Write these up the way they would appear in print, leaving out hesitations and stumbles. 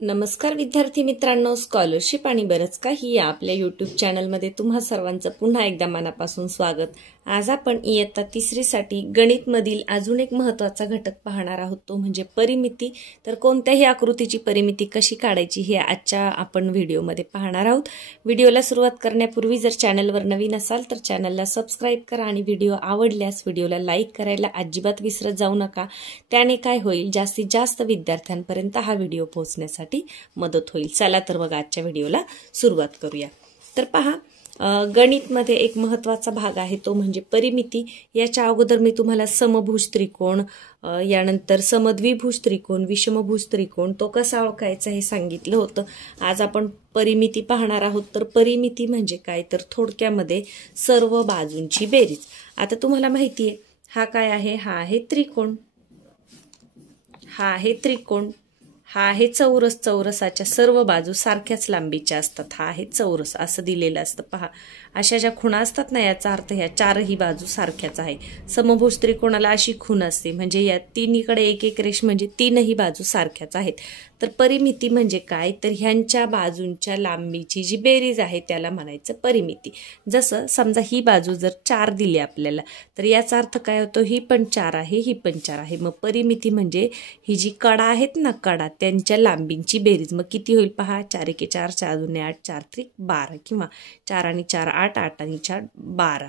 नमस्कार विद्यार्थी मित्रांनो, स्कॉलरशिप आणि बरंच काही या आपल्या यूट्यूब चॅनलमध्ये तुम्हा सर्वांचं पुन्हा एकदा मनापासून स्वागत। आज आपण इयत्ता 3री साठी गणित मधील अजून एक महत्त्वाचा घटक पाहणार आहोत, तो म्हणजे परिमिती। तर कोणत्याही आकृतीची परिमिती कशी काढायची हे आजच्या आपण व्हिडिओमध्ये पाहणार आहोत। व्हिडिओला सुरुवात करण्यापूर्वी जर चॅनलवर नवीन असाल तर चॅनलला सबस्क्राइब करा आणि व्हिडिओ आवडल्यास व्हिडिओला लाईक करायला अजिबात विसरत जाऊ नका। त्याने काय होईल, जास्तीत जास्त विद्यार्थ्यांपर्यंत हा व्हिडिओ पोहोचण्यासाठी मदत होईल। चला तर मग आजच्या व्हिडिओला सुरुवात करूया। तर पहा, गणित मध्ये एक महत्त्वाचा भाग आहे तो म्हणजे परिमिती। याच्या अगोदर मी तुम्हाला समभुज त्रिकोण, यानंतर समद्विभुज त्रिकोण, विषमभुज त्रिकोण तो कसा ओळखायचा हे सांगितलं होतं। आज आपण परिमिती पाहणार आहोत। तर परिमिती म्हणजे काय, तर थोडक्यामध्ये सर्व बाजूंची बेरीज। आता तुम्हाला माहिती आहे हा काय आहे, हा आहे त्रिकोण, हा आहे त्रिकोण, हा आहे चौरस। चौरसाच्या सर्व बाजू सारख्याच लांबीच्या असतात। हा आहे चौरस असं दिलेलं असतं। पहा, अशा ज्या खुणा असतात ना, याचा अर्थ ह्या चारही बाजू सारख्याच आहे। समभुज त्रिकोणाला अशी खूण असते, म्हणजे या तिन्हीकडे एक एक रेष म्हणजे तीनही बाजू सारख्याच आहेत। तर परिमिती म्हणजे काय, तर ह्यांच्या बाजूंच्या लांबीची जी बेरीज आहे त्याला म्हणायचं परिमिती। जसं समजा ही बाजू जर 4 दिली आपल्याला, तर याचा अर्थ काय होतो, ही पण 4 आहे, ही पण 4 आहे। मग परिमिती म्हणजे ही जी कडा आहेत ना, कडा त्यांच्या लांबींची बेरीज। मग किती होईल पहा, 4 एके 4, 4 दुने 8, 4 त्रिक 12 किंवा 4 आणि 4 8, 8 आणि 4 12।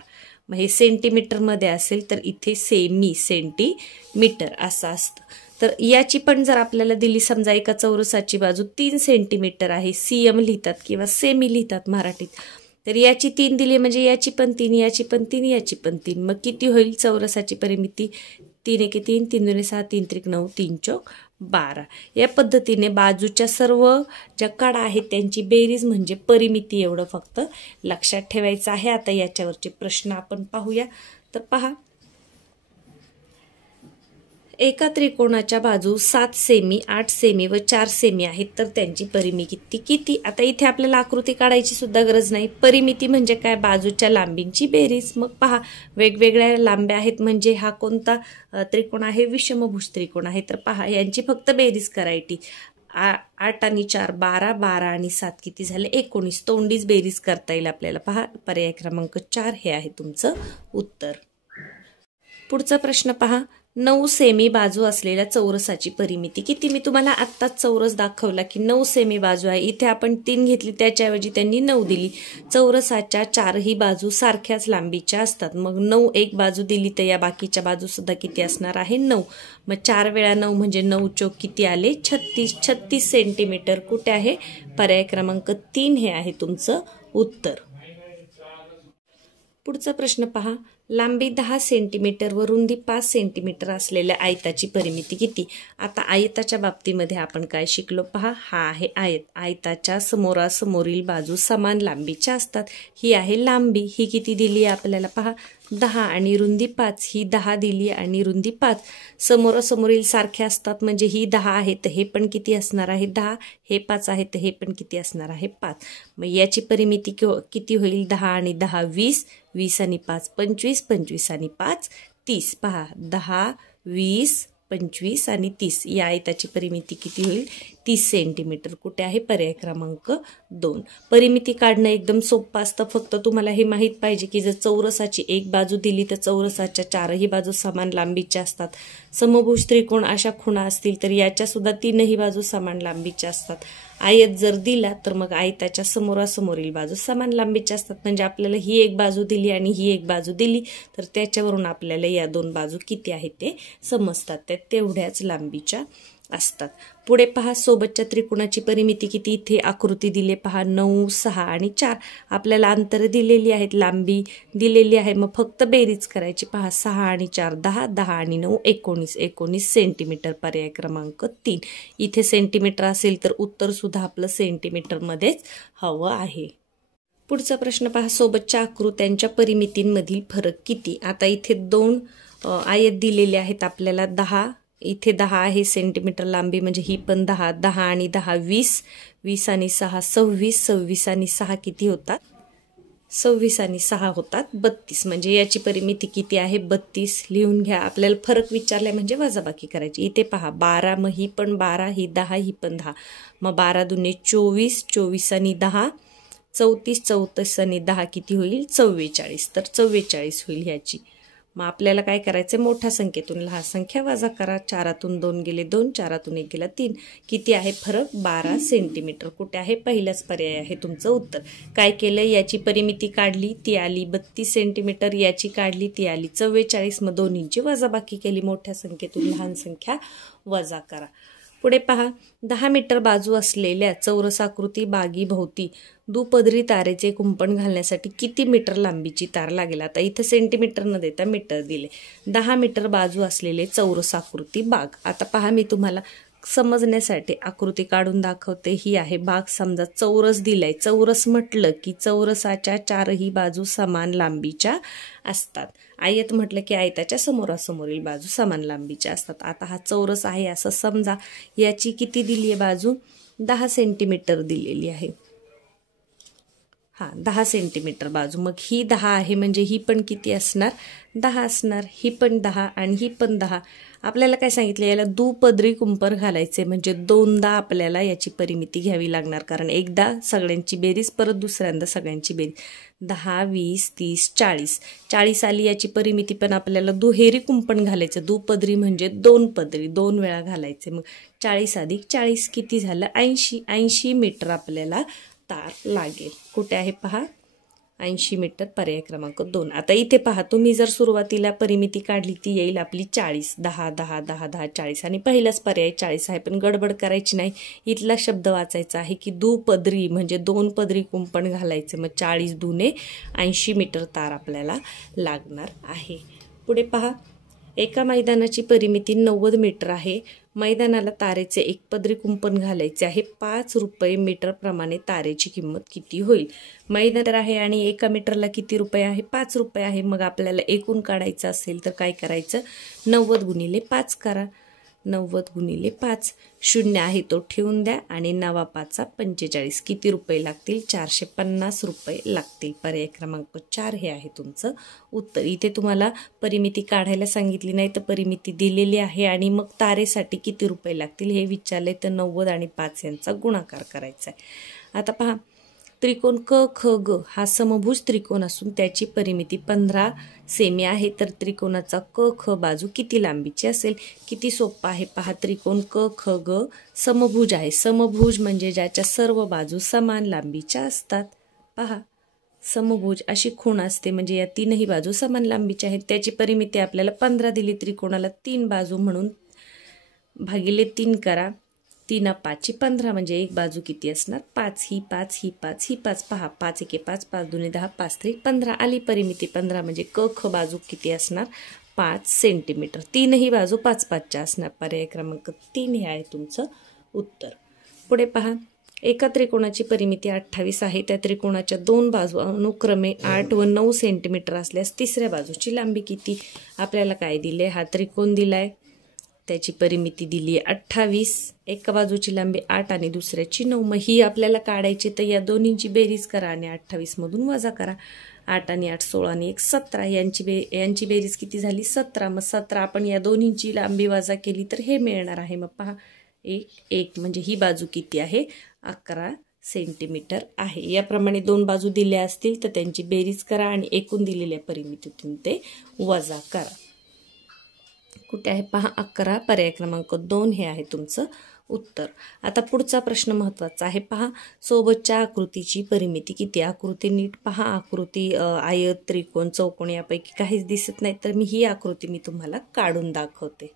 मग हे सेंटीमीटर मध्ये असेल तर इथे सेमी सेंटीमीटर असं असतं। तर याची पण जर आपल्याला दिली, समजा एका चौरसाची बाजू 3 सेंटीमीटर आहे, सीएम लिहितात किंवा सेमी लिहितात मराठीत। तर याची 3 दिली म्हणजे याची पण 3, याची पण 3, याची पण 3। मग किती होईल चौरसाची परिमिती, 3 एके 3, 3 दुने 6, 3 त्रिक 9, 3 चौक 12। या पद्धतीने बाजूच्या सर्व ज्या कडा आहेत त्यांची बेरीज म्हणजे परिमिती, एवढं फक्त लक्षात ठेवायचं आहे। आता याच्यावरचे प्रश्न आपण पाहूया। तर पहा, एका त्रिकोणाच्या बाजू 7 सेमी, 8 सेमी व 4 सेमी आहेत, तर त्यांची परिमिती किती। आता इथे आपल्याला आकृती काढायची सुद्धा गरज नाही। परिमिती म्हणजे काय, बाजूच्या लांबींची बेरीज। मग पहा, वेगवेगळ्या लांब्या आहेत म्हणजे हा कोणता त्रिकोण आहे, विषमभुज त्रिकोण आहे। तर पहा, यांची फक्त बेरीज करायची। 8 आणि 4 12, 12 आणि 7 किती झाले 19। तोंडीच बेरीज करता येईल आपल्याला। पहा, पर्याय क्रमांक 4 हे आहे तुमचं उत्तर। पुढचा प्रश्न पहा, 9 सेमी बाजू असलेल्या चौरसाची परिमिती किती। मी तुम्हाला आत्ताच चौरस दाखवला की 9 सेमी बाजू आहे, इथे आपण 3 घेतली त्याच्याऐवजी त्यांनी 9 दिली। चौरसाच्या चारही बाजू सारख्याच लांबीच्या असतात। मग 9 एक बाजू दिली तर या बाकीच्या बाजू सुद्धा किती असणार आहे 9। मग 4 वेळा 9 म्हणजे 9 चौक किती आले 36। 36 सेंटीमीटर कुठे आहे, पर्याय क्रमांक 3 हे आहे तुमचं उत्तर। पुढचा प्रश्न पहा, लांबी 10 सेंटीमीटर व रुंदी 5 सेंटीमीटर असलेल्या आयताची परिमिती किती। आता आयताच्या बाबतीमध्ये आपण काय शिकलो पहा, हा आहे आयत। आयताच्या समोरासमोरील बाजू समान लांबीच्या असतात। ही आहे लांबी, ही किती दिली आहे आपल्याला पहा 10 आणि रुंदी 5, ही 10 दिली आणि रुंदी 5। समोरासमोरील सारखे असतात म्हणजे ही 10 आहे तर हे पण किती असणार आहे 10, हे 5 आहे तर हे पण किती असणार आहे 5। मग याची परिमिती किती होईल, 10 आणि 10 20, 20 आणि 5 25, 25 आणि 5 30। पहा, 10 20 25 आणि 30 या आयताची परिमिती किती होईल 30 सेंटीमीटर कुठे आहे, पर्याय क्रमांक 2। परिमिती काढणं एकदम सोपं असतं, फक्त तुम्हाला हे माहित पाहिजे की जर चौरसाची एक बाजू दिली तर चौरसाच्या चारही बाजू समान लांबीच्या असतात। समभुज त्रिकोण अशा खुणा असतील तर याच्या सुद्धा तीनही बाजू समान लांबीच्या असतात। आयत जर दिला तर मग आयताच्या समोरासमोरील बाजू समान लांबीच्या असतात। म्हणजे आपल्याला ही एक बाजू दिली आणि ही एक बाजू दिली तर त्याच्यावरून आपल्याला या दोन बाजू किती आहेत ते समजतात, त्या तेवढ्याच लांबीच्या असतात। पुढे पहा, सोबतच्या त्रिकोणाची परिमिती किती। इथे आकृती दिली पहा 9 6 आणि 4, आपल्याला अंतर दिलेली आहेत, लांबी दिलेली आहे, मग फक्त बेरीज करायची। पहा, 6 आणि 4 10, 10 आणि 9 19, 19 सेंटीमीटर पर्याय क्रमांक 3। इथे सेंटीमीटर असेल तर उत्तर सुद्धा आपलं सेंटीमीटर मध्येच हवं आहे। पुढचा प्रश्न पहा, सोबतच्या आकृत्यांच्या परिमितींमधील फरक किती। आता इथे 2 आयत दिलेले आहेत आपल्याला, 10 इथे 10 आहे सेंटीमीटर लांबी म्हणजे ही पण 10, 10 आणि 10 20, 20 आणि 6 26, 26 आणि 6 किती होतात 26 आणि 6 होतात 32, म्हणजे याची परिमिती किती आहे 32 लिहून घ्या. आपल्याला फरक विचारलाय म्हणजे वजाबाकी करायची. इथे पहा 12, मग ही पण 12, ही 10, ही पण 10, मग 12 दुने 24, 24 आणि 10 34, 34 आणि 10 किती होईल 44, तर 44 होईल ह्याची. मग आपल्याला काय करायचं, मोठ्या संख्येतून लहान संख्या वजा करा. 4तून 2 गेले 2, 4तून 1 गेला 3, किती आहे फरक 12 सेंटीमीटर. कुठे आहे, पहिलाच पर्याय आहे तुमचं उत्तर. काय केलं, याची परिमिती काढली ती आली 32 सेंटीमीटर, याची काढली ती आली 44, मग दोन्हींची वजाबाकी केली. मोठ्या संख्येतून लहान संख्या वजा करा. पुढे पहा, 10 मीटर बाजू असलेल्या चौरसाकृती बागीभोवती दुपदरी तारेचे कुंपण घालण्यासाठी किती मीटर लांबीची तार लागेल. आता इथं सेंटीमीटर न देता मीटर दिले. 10 मीटर बाजू असलेले चौरसाकृती बाग. आता पहा, मी तुम्हाला समजण्यासाठी आकृती काढून दाखवते. ही आहे बाग. समजा चौरस दिलाय. चौरस म्हटलं की चौरसाच्या चारही बाजू समान लांबीच्या असतात. आयत म्हटलं की आयताच्या समोरासमोरील बाजू समान लांबीच्या असतात. आता हा चौरस आहे असं समजा. याची किती दिली आहे बाजू, 10 सेंटीमीटर दिलेली आहे. 10 सेंटीमीटर बाजू. मग ही 10 आहे म्हणजे ही पण किती असणार, 10 असणार. ही पण 10 आणि ही पण 10. आपल्याला काय सांगितलं, याला दुपदरी कुंपण घालायचे म्हणजे दोनदा आपल्याला याची परिमिती घ्यावी लागणार. कारण एकदा सगळ्यांची बेरीज, परत दुसऱ्यांदा सगळ्यांची बेरीज. 10, 20, 30, 40. 40 आली याची परिमिती, पण आपल्याला दुहेरी कुंपण घालायचं. दुपदरी म्हणजे 2 पदरी, 2 वेळा घालायचे. मग 40 अधिक 40 किती झालं, 80. 80 मीटर आपल्याला तार लागेल. कुठे आहे पहा, 80 मीटर, पर्याय क्रमांक 2. आता इथे पहा, तुम्ही जर सुरुवातीला परिमिती काढली ती येईल आपली 40. 10, 10, 10, 10, 40 आणि पहिलाच पर्याय 40 आहे. पण गडबड करायची नाही. इथला शब्द वाचायचा आहे की दुपदरी म्हणजे 2 पदरी कुंपण घालायचे. मग 40 दुने 80 मीटर तार आपल्याला लागणार आहे. पुढे पहा, एका मैदानाची परिमिती 90 मीटर आहे. मैदानाला तारेचे एक पदरी कुंपण घालायचे आहे. 5 रुपये मीटर प्रमाणे तारेची किंमत किती होईल. मैदान आहे आणि एका मीटरला किती रुपये आहे, 5 रुपये आहे. मग आपल्याला एकूण काढायचं असेल तर काय करायचं, 90 गुणिले 5 करा. 90 गुणिले 5, 0 आहे तो ठेवून द्या आणि 9 5 45. किती रुपये लागतील, 450 रुपये लागतील. पर्याय क्रमांक 4 हे आहे तुमचं उत्तर. इथे तुम्हाला परिमिती काढायला सांगितली नाही तर परिमिती दिलेली आहे आणि मग तारेसाठी किती रुपये लागतील हे विचारले तर 90 आणि 5 यांचा गुणाकार करायचा आहे. आता पहा, त्रिकोण क ख ग हा समभुज त्रिकोण असून त्याची परिमिती 15 सेमी आहे. तर त्रिकोणाचा क ख बाजू किती लांबीची असेल. किती सोपं आहे पहा. त्रिकोण क ख ग समभुज आहे. समभुज म्हणजे ज्याच्या सर्व बाजू समान लांबीच्या असतात. पहा, समभुज अशी खूण असते म्हणजे या तीनही बाजू समान लांबीच्या आहेत. त्याची परिमिती आपल्याला 15 दिली. त्रिकोणाला 3 बाजू म्हणून भागिले 3 करा. 3 5 15 म्हणजे एक बाजू किती असणार, 5. ही 5, ही 5, ही 5. पहा, 5 1 5, 5 2 10, 5 3 15 आली परिमिती. 15 म्हणजे क ख बाजू किती असणार, 5 सेंटीमीटर. तीनही बाजू 5 5च्या असणार. पर्याय क्रमांक 3 हे आहे तुमचं उत्तर. पुढे पहा, एका त्रिकोणाची परिमिती 28 आहे. त्या त्रिकोणाच्या 2 बाजू अनुक्रमे 8 व 9 सेंटीमीटर असल्यास तिसऱ्या बाजूची लांबी किती. आपल्याला काय दिले, हा त्रिकोण दिलाय, त्याची परिमिती दिली आहे 28. एका बाजूची लांबी 8 आणि दुसऱ्याची 9. मग ही आपल्याला काढायची तर या दोन्हींची बेरीज करा आणि 28 मधून वजा करा. 8 आणि 8 16 आणि 1 17. यांची बेरीज किती झाली, 17. मग 17 आपण या दोन्हींची लांबी वजा केली तर हे मिळणार आहे. मग पहा, 1 म्हणजे ही बाजू किती आहे, 11 सेंटीमीटर आहे. याप्रमाणे 2 बाजू दिल्या असतील तर त्यांची बेरीज करा आणि एकूण दिलेल्या परिमितीतून ते वजा करा. कुठे आहे पहा, 11. पर्याय क्रमांक 2 हे आहे तुमचं उत्तर. आता पुढचा प्रश्न महत्त्वाचा आहे. पहा, सोबतच्या आकृतीची परिमिती किती. आकृती नीट पहा. आकृती आयत, त्रिकोण, चौकोन यापैकी काहीच दिसत नाही तर ही आकृती मी तुम्हाला काढून दाखवते.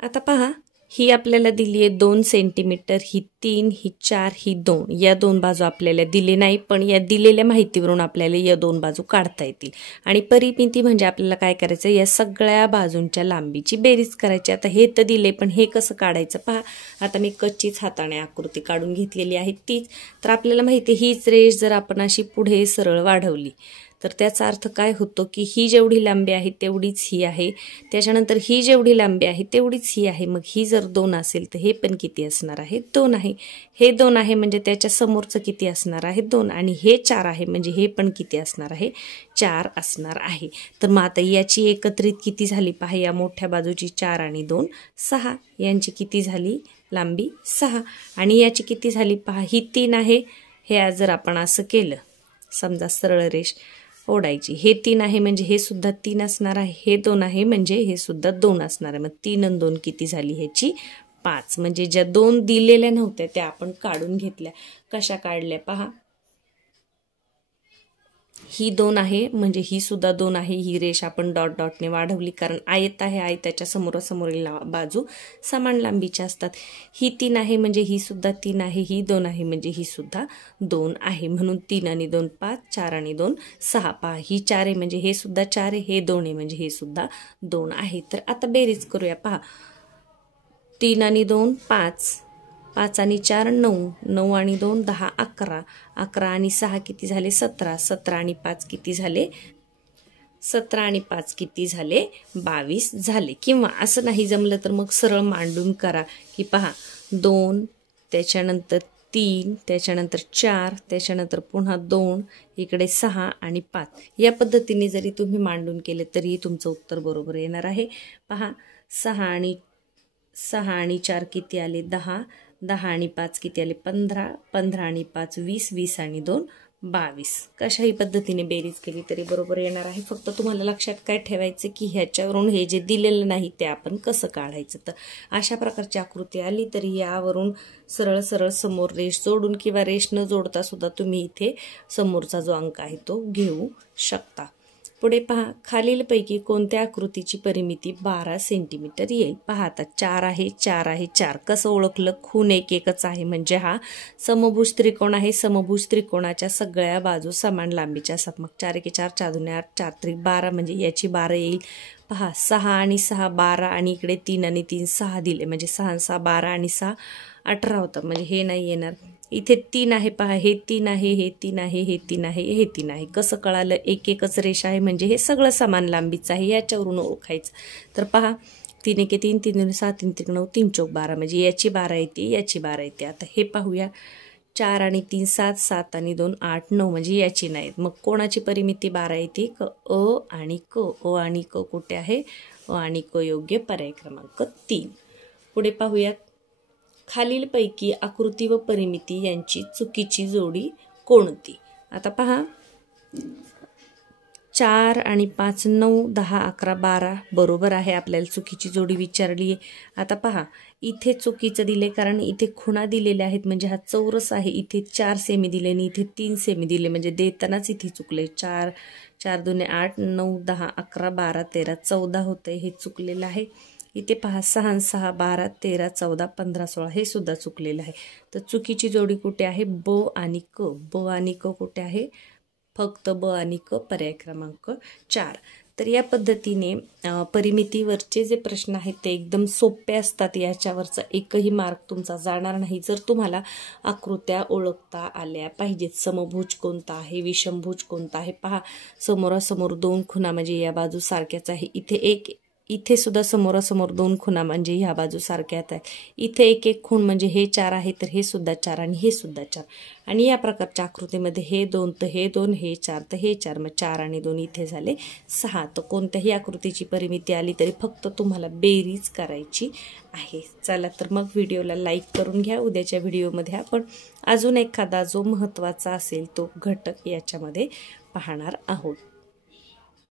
आता पहा, ही आपल्याला दिली आहे 2 सेंटीमीटर, ही 3, ही 4, ही 2. या 2 बाजू आपल्याला दिले नाही, पण या दिलेल्या माहितीवरून आपल्याला या 2 बाजू काढता येतील. आणि परिमिती म्हणजे आपल्याला काय करायचं, या सगळ्या बाजूंच्या लांबीची बेरीज करायची. आता हे तर दिले, पण हे कसं काढायचं पहा. आता मी कच्चीच हाताने आकृती काढून घेतलेली आहे तीच. तर आपल्याला माहिती आहे, हीच रेष जर आपण अशी पुढे सरळ वाढवली तर त्याचा अर्थ काय होतो की ही जेवढी लांबी आहे तेवढीच ही आहे, त्याच्यानंतर ही जेवढी लांबी आहे तेवढीच ही आहे. मग ही जर 2 असेल तर हे पण किती असणार आहे? 2 आहे. हे 2 आहे म्हणजे त्याच्या समोरचं किती असणार आहे? 2. आणि हे 4 आहे म्हणजे हे पण किती असणार आहे? 4 असणार आहे. तर मग आता याची एकत्रित किती झाली पहा, या मोठ्या बाजूची 4 आणि 2 6, यांची किती झाली लांबी? 6. आणि याची किती झाली पहा, ही 3 आहे. हे जर आपण असं केलं, समजा सरळ रेष ओढायची, हे 3 आहे म्हणजे हे सुद्धा 3 असणार आहे, हे 2 आहे म्हणजे हे सुद्धा 2 असणार आहे. मग 3 आणि 2 किती झाली ह्याची? 5. म्हणजे ज्या 2 दिलेल्या नव्हत्या त्या आपण काढून घेतल्या. कशा काढल्या पहा, ही 2 आहे म्हणजे ही सुद्धा 2 आहे. ही रेष आपण डॉट डॉटने वाढवली कारण आयत आहे, आयताच्या समोरासमोरील बाजू समान लांबीच्या असतात. ही 3 आहे म्हणजे ही सुद्धा 3 आहे, ही 2 आहे म्हणजे ही सुद्धा 2 आहे. म्हणून 3 आणि 2 5, 4 आणि 2 6. पहा, ही 4 आहे म्हणजे हे सुद्धा 4 आहे, हे 2 आहे म्हणजे हे सुद्धा 2 आहे. तर आता बेरीज करूया. पहा, 3 आणि 2 5, 5 आणि 4 9, 9 आणि 2 10 11, 11 आणि 6 किती झाले? 17, 17 आणि 5 किती झाले? 17 आणि 5 किती झाले? 22 झाले. किंवा असं नाही जमलं तर मग सरळ मांडून करा की पहा, 2, त्याच्यानंतर 3, त्याच्यानंतर 4, त्याच्यानंतर पुन्हा 2, इकडे 6 आणि 5. या पद्धतीने जरी तुम्ही मांडून केले तरी तुमचं उत्तर बरोबर येणार आहे. पहा, 6 आणि 4 किती आले? 10, 10 आणि 5 किती आले? 15, 15 आणि 5 20, 20 आणि 2 22. कशाही पद्धतीने बेरीज केली तरी बरोबर येणार आहे. फक्त तुम्हाला लक्षात काय ठेवायचं की ह्याच्यावरून हे जे दिलेलं नाही ते आपण कसं काढायचं. तर अशा प्रकारची आकृती आली तरी यावरून सरळ सरळ समोर रेष जोडून किंवा रेष न जोडता सुद्धा तुम्ही इथे समोरचा जो अंक आहे तो घेऊ शकता. पुढे पहा, खालीलपैकी कोणत्या आकृतीची परिमिती 12 सेंटीमीटर येईल? पहा, आता 4 आहे, 4 आहे, 4. कसं ओळखलं? खूण एकच आहे म्हणजे हा समभुज त्रिकोण आहे. समभुज त्रिकोणाच्या सगळ्या बाजू समान लांबीच्या असतात. मग 4 1 4, 4 2 8, 4 3 12 म्हणजे याची 12 येईल. पहा, 6 आणि 6 12 आणि इकडे 3 आणि 3 6 दिले म्हणजे 6 6 12 आणि 6 18 होतं म्हणजे हे नाही येणार. इथे 3 आहे पहा, हे 3 आहे, हे 3 आहे, हे 3 आहे, हे 3 आहे. कसं कळालं? एकच रेष आहे म्हणजे हे सगळं समान लांबीचं आहे, याच्यावरून ओळखायचं. तर पहा, 3 1 3, 3 2 6, 3 3 9, 3 4 12 म्हणजे याची 12 येते, याची 12 येते. आता हे पाहूया, 4 आणि 3 7, 7 आणि 2 8 9 म्हणजे याची नाही. मग कोणाची परिमिती 12 येते? अ आणि क. अ आणि क कुठे आहे? अ आणि क योग्य पर्याय क्रमांक 3. पुढे पाहूयात, खालीलपैकी आकृती व परिमिती यांची चुकीची जोडी कोणती? आता पहा, 4 आणि 5 9 10 11 12 बरोबर आहे. आपल्याला चुकीची जोडी विचारली आहे. आता पहा, इथे चुकीचं दिले कारण इथे खुणा दिलेल्या आहेत म्हणजे हा चौरस आहे. इथे 4 सेमी दिले आणि इथे 3 सेमी दिले म्हणजे देतानाच इथे चुकले. 4 4 2 8 9 10 11 12 13 14 होते, हे चुकलेलं आहे. इथे पहा, 6 6 12 13 14 15 16 हे सुद्धा चुकलेलं आहे. तर चुकीची जोडी कुठे आहे? ब आणि क. ब आणि क कुठे आहे? फक्त ब आणि क, पर्याय क्रमांक 4. तर या पद्धतीने परिमितीवरचे जे प्रश्न आहेत ते एकदम सोपे असतात. याच्यावरचा एकही मार्क तुमचा जाणार नाही जर तुम्हाला आकृत्या ओळखता आल्या पाहिजेत. समभुज कोणता आहे, विषमभुज कोणता आहे. पहा, समोरासमोर 2 खुणा म्हणजे या बाजू सारख्याच आहे. इथे सुद्धा समोरासमोर 2 खुणा म्हणजे ह्या बाजू सारख्याच आहे. इथे एक खूण म्हणजे हे 4 आहे तर हे सुद्धा 4 आणि हे सुद्धा 4. आणि या प्रकारच्या आकृतीमध्ये हे 2 तर हे 2, हे 4 तर हे 4, मग 4 आणि 2 इथे झाले 6. तर कोणत्याही आकृतीची परिमिती आली तरी फक्त तुम्हाला बेरीज करायची आहे. चला तर मग व्हिडिओला लाईक करून घ्या. उद्याच्या व्हिडिओमध्ये आपण अजून एखादा जो महत्त्वाचा असेल तो घटक याच्यामध्ये पाहणार आहोत.